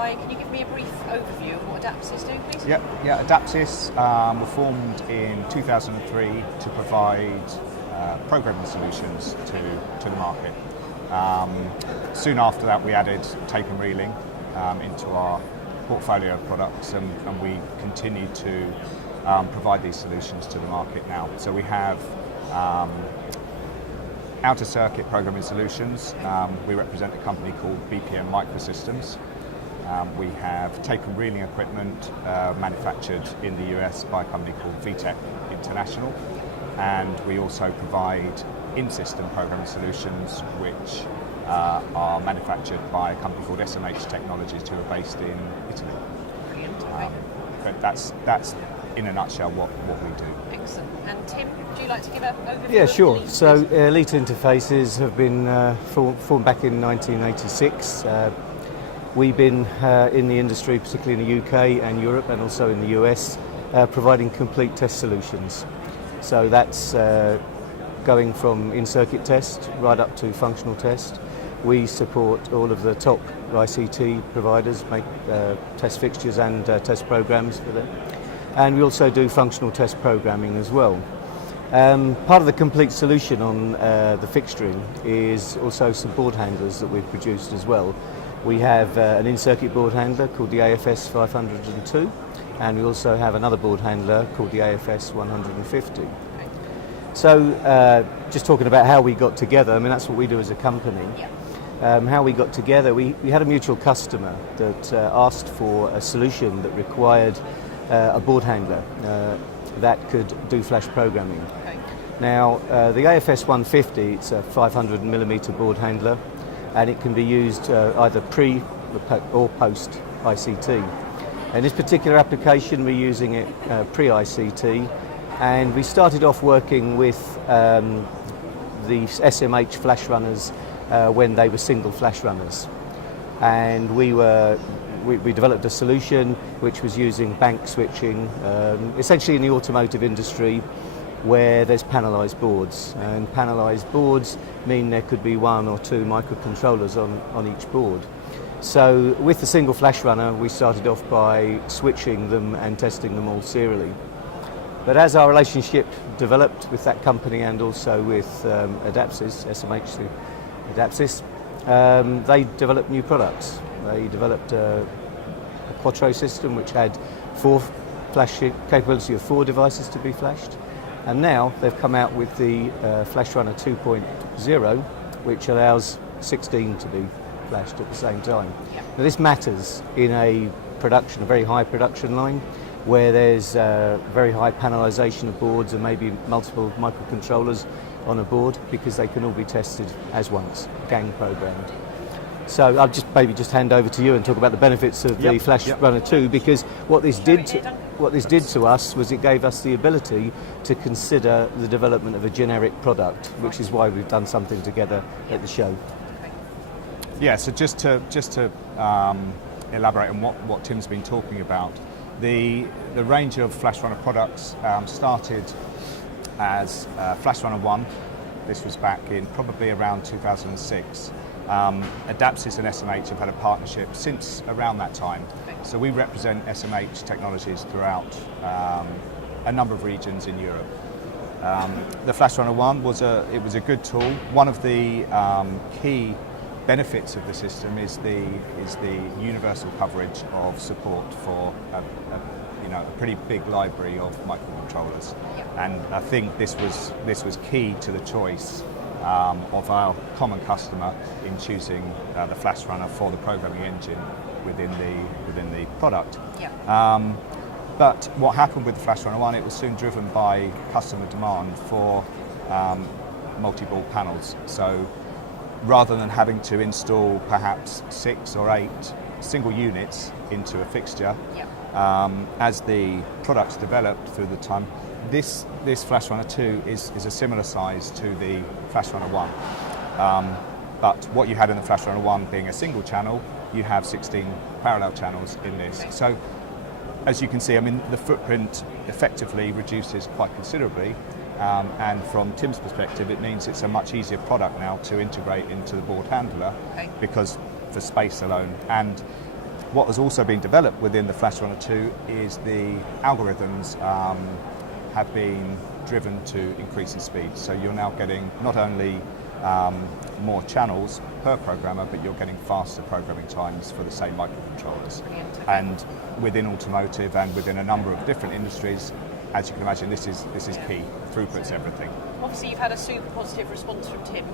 can you give me a brief overview of what Adaptsys do, please? Yeah. Adaptsys were formed in 2003 to provide programming solutions to the market. Soon after that, we added tape and reeling into our portfolio of products, and we continue to provide these solutions to the market now. So we have outer circuit programming solutions. We represent a company called BPM Microsystems. We have tape and reeling equipment manufactured in the US by a company called VTech International, and we also provide in-system programming solutions which are manufactured by a company called SMH Technologies, who are based in Italy. Brilliant. But that's in a nutshell what we do. Excellent. And Tim, would you like to give an overview? Yeah, sure. Elite? So Elite Interfaces have been formed back in 1986. We've been in the industry, particularly in the UK and Europe, and also in the US, providing complete test solutions. So that's going from in-circuit test right up to functional test. We support all of the top ICT providers, make test fixtures and test programs for them. And we also do functional test programming as well. Part of the complete solution on the fixturing is also some board handlers that we've produced as well. We have an in-circuit board handler called the AFS 502, and we also have another board handler called the AFS 150. So just talking about how we got together, I mean, that's what we do as a company. How we got together, we had a mutual customer that asked for a solution that required a board handler that could do flash programming. Now, the AFS 150, it's a 500mm board handler, and it can be used either pre or post ICT. In this particular application, we're using it pre-ICT, and we started off working with the SMH Flashruners when they were single Flashruners, and we developed a solution which was using bank switching, essentially in the automotive industry, where there's panelised boards, and panelised boards mean there could be one or two microcontrollers on each board. So with the single Flashrunner, we started off by switching them and testing them all serially. But as our relationship developed with that company and also with Adaptsys, SMH Adaptsys, they developed new products. They developed a Quattro system which had capability of 4 devices to be flashed. And now they've come out with the Flashrunner 2.0, which allows 16 to be flashed at the same time. Now this matters in a very high production line, where there's very high panelisation of boards and maybe multiple microcontrollers on a board, because they can all be tested as once, gang programmed. So I'll just hand over to you and talk about the benefits of the Flashrunner 2, because what this did to us was it gave us the ability to consider the development of a generic product, which is why we've done something together at the show. Yeah, so just to elaborate on what Tim's been talking about, the range of Flashrunner products started as Flashrunner 1. This was back in probably around 2006. Adaptsys and SMH have had a partnership since around that time. So we represent SMH Technologies throughout a number of regions in Europe. The Flashrunner 1 was a good tool. One of the key benefits of the system is the universal coverage of support for a pretty big library of microcontrollers, and I think this was key to the choice of our common customer in choosing the Flashrunner for the programming engine within the product. But what happened with the Flashrunner 1, it was soon driven by customer demand for multi-board panels. So rather than having to install perhaps 6 or 8 single units into a fixture, as the products developed through the time, this Flashrunner 2 is a similar size to the Flashrunner 1. But what you had in the Flashrunner 1 being a single channel, you have 16 parallel channels in this. So as you can see, I mean, the footprint effectively reduces quite considerably. And from Tim's perspective, it means it's a much easier product now to integrate into the board handler, because for space alone. And What has also been developed within the Flashrunner 2 is the algorithms have been driven to increase in speed. So you're now getting not only more channels per programmer, but you're getting faster programming times for the same microcontrollers. Brilliant. And within automotive and within a number of different industries, as you can imagine, this is key. Throughput's everything. Obviously, you've had a super positive response from Tim.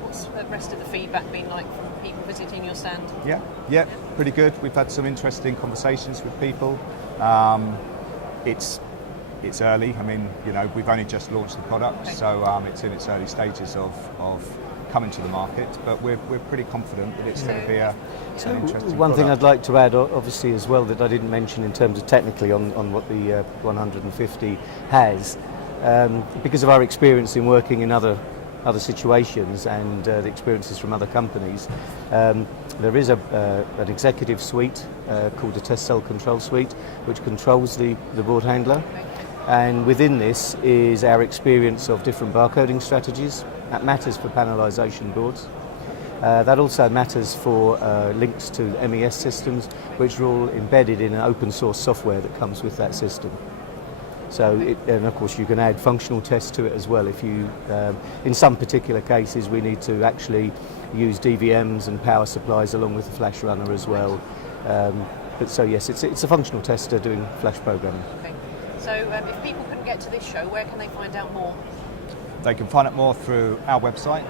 What's the rest of the feedback been like from people visiting your stand? Yeah, pretty good. We've had some interesting conversations with people. It's early. I mean, we've only just launched the product, so it's in its early stages of coming to the market. But we're pretty confident that it's going to be an interesting One thing product. I'd like to add, obviously, as well, that I didn't mention in terms of technically on what the 150 has, because of our experience in working in other situations and the experiences from other companies, there is an executive suite called the Test Cell Control Suite, which controls the board handler. And within this is our experience of different barcoding strategies. That matters for panelization boards. That also matters for links to MES systems, which are all embedded in an open source software that comes with that system. So, and of course, you can add functional tests to it as well. If you, in some particular cases, we need to actually use DVMs and power supplies along with the Flashrunner as well. But so yes, it's a functional tester doing flash programming. Okay. So if people couldn't get to this show, where can they find out more? They can find out more through our website,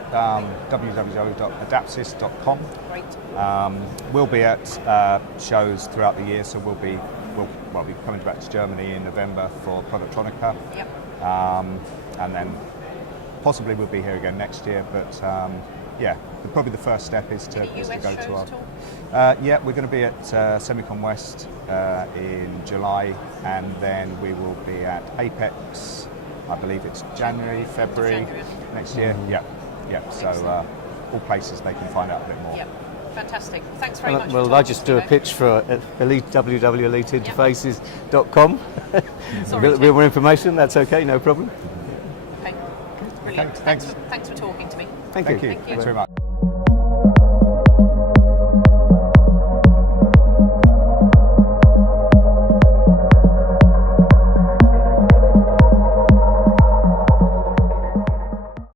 www.adaptsys.com. Great. We'll be at shows throughout the year, so we'll be coming back to Germany in November for Productronica. Yep. And then possibly we'll be here again next year, but probably the first step is to Any go US to shows our... at all? We're going to be at SMTconnect West in July, and then we will be at Apex, I believe it's January, February next year. Yeah. So all places they can find out a bit more. Yep. Fantastic. Thanks very much. Well, I just do a pitch for www.eliteinterfaces.com. A bit more information, that's okay, no problem. Okay. Brilliant. Okay, thanks. Thanks for talking to me. Thank Thank you. you. Thanks very much.